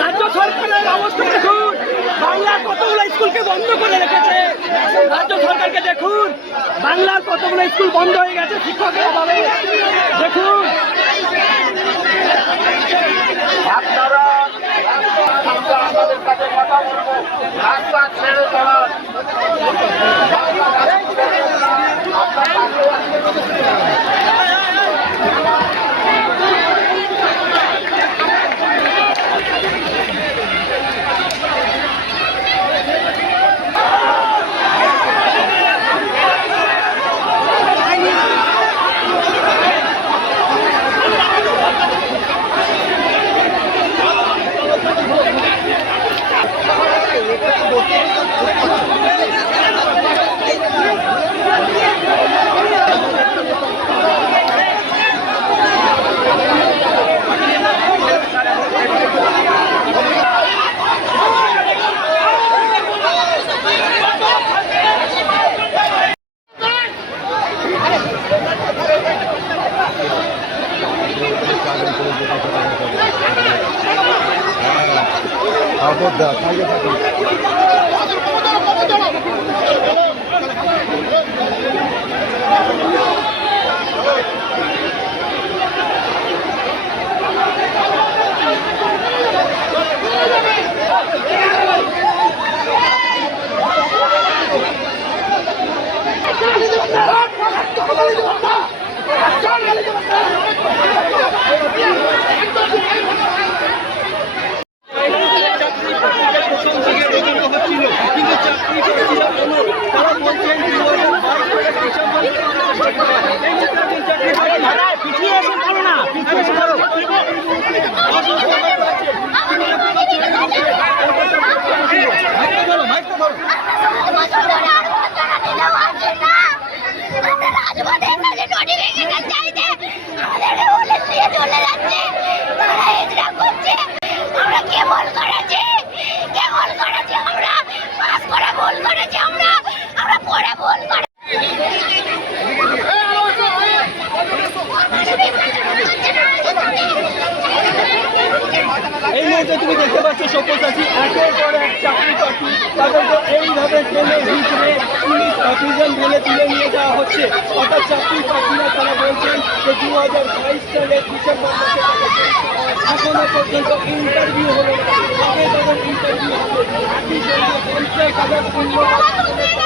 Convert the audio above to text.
রাজ্য সরকারের অবস্থা দেখুন, বাংলার কতগুলো স্কুলকে বন্ধ করে রেখেছে। রাজ্য সরকারকে দেখুন, বাংলার কতগুলো স্কুল বন্ধ হয়ে গেছে শিক্ষকের অভাবে। দেখুন আপনারা আমাদের কাছে কথা বলবো, রাস্তা ছেড়ে চলার তুমি দেখতে পাচ্ছ সব্যসাচী একের পর এক চাকরি প্রার্থী তাদেরকে এইভাবে টেনে হিচড়ে পুলিশ অফিসার বলে তুলে নিয়ে যাওয়া হচ্ছে। অর্থাৎ চাকরি প্রার্থীরা তারা বলছেন যে 2022 সালের ডিসেম্বর মাসে এখনো পর্যন্ত ইন্টারভিউ হলো না, কবে তাদের ইন্টারভিউ হবে, একই সঙ্গে 50,000